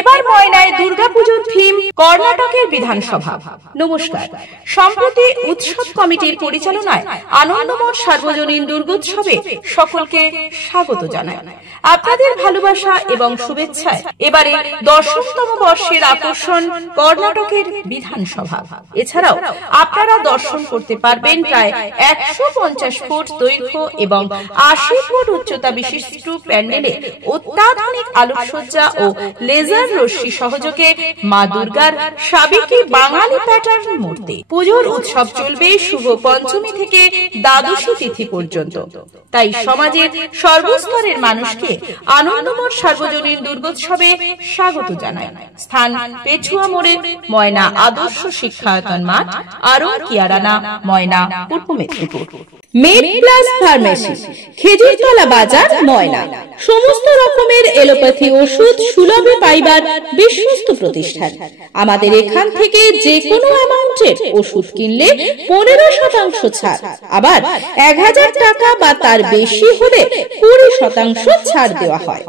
এবার ময়নায় দুর্গাপুজোর থিম কর্ণাটকের বিধানসভা। নমস্কার, সম্প্রতি উৎসব কমিটির পরিচালনায় আনন্দমঠ সার্বজনীন দুর্গোৎসবে সকলকে স্বাগত জানাই। আপনাদের ভালোবাসা এবং শুভেচ্ছায় এবারে 10তম বর্ষের আকর্ষণ কর্ণাটকের বিধানসভা। এছাড়াও আপনারা দর্শন করতে পারবেন প্রায় 150 ফুট দৈর্ঘ্য এবং 80 ফুট উচ্চতা বিশিষ্ট প্যান্ডেলে অত্যাধুনিক আলোকসজ্জা ও লেজার রশ্মি সহযোগে মা দুর্গার সাবেকি বাঙালি প্যাটার্ন মূর্তি। পুজোর উৎসব চলবে শুভ পঞ্চমী থেকে দ্বাদশী তিথি পর্যন্ত। তাই সমাজের সর্বস্তরের মানুষকে আনন্দমঠ সার্বজনীন দুর্গোৎসবে স্বাগত জানায়। স্থান পেছুয়া মোড়ে, ময়না আদর্শ শিক্ষায়তন মাঠ, Aarong Kirana, Moyna, Purba Medinipur. MedPlus pharmacy, Khejurtala Bazar, Moyna. সমস্ত রকমের এলোপ্যাথি ওষুধ সুলভে পাইবার বিশ্বস্ত প্রতিষ্ঠান। আমাদের এখান থেকে যে কোনো অ্যামাউন্টের ওষুধ কিনলে 15% ছাড়, আবার 1000 টাকা বা তার বেশি হলে 20% ছাড় দেওয়া হয়।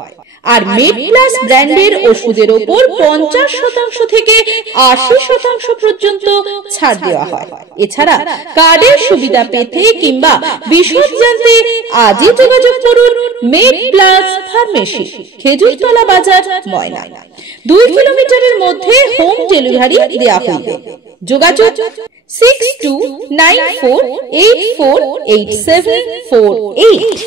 আর মেড প্লাস ব্র্যান্ডের ওষুধের ওপর 50% থেকে 80% পর্যন্ত ছাড় দেওয়া হয়। এছাড়া কার্ডের সুবিধা পেতে কিংবা বিশদ জানতে আজই যোগাযোগ করুন made plus pharmacy, Khejurtala Bazar, ময়না। 2 কিলোমিটারের মধ্যে হোম ডেলিভারি দেওয়া হইবে। যোগাযোগ 6294848748।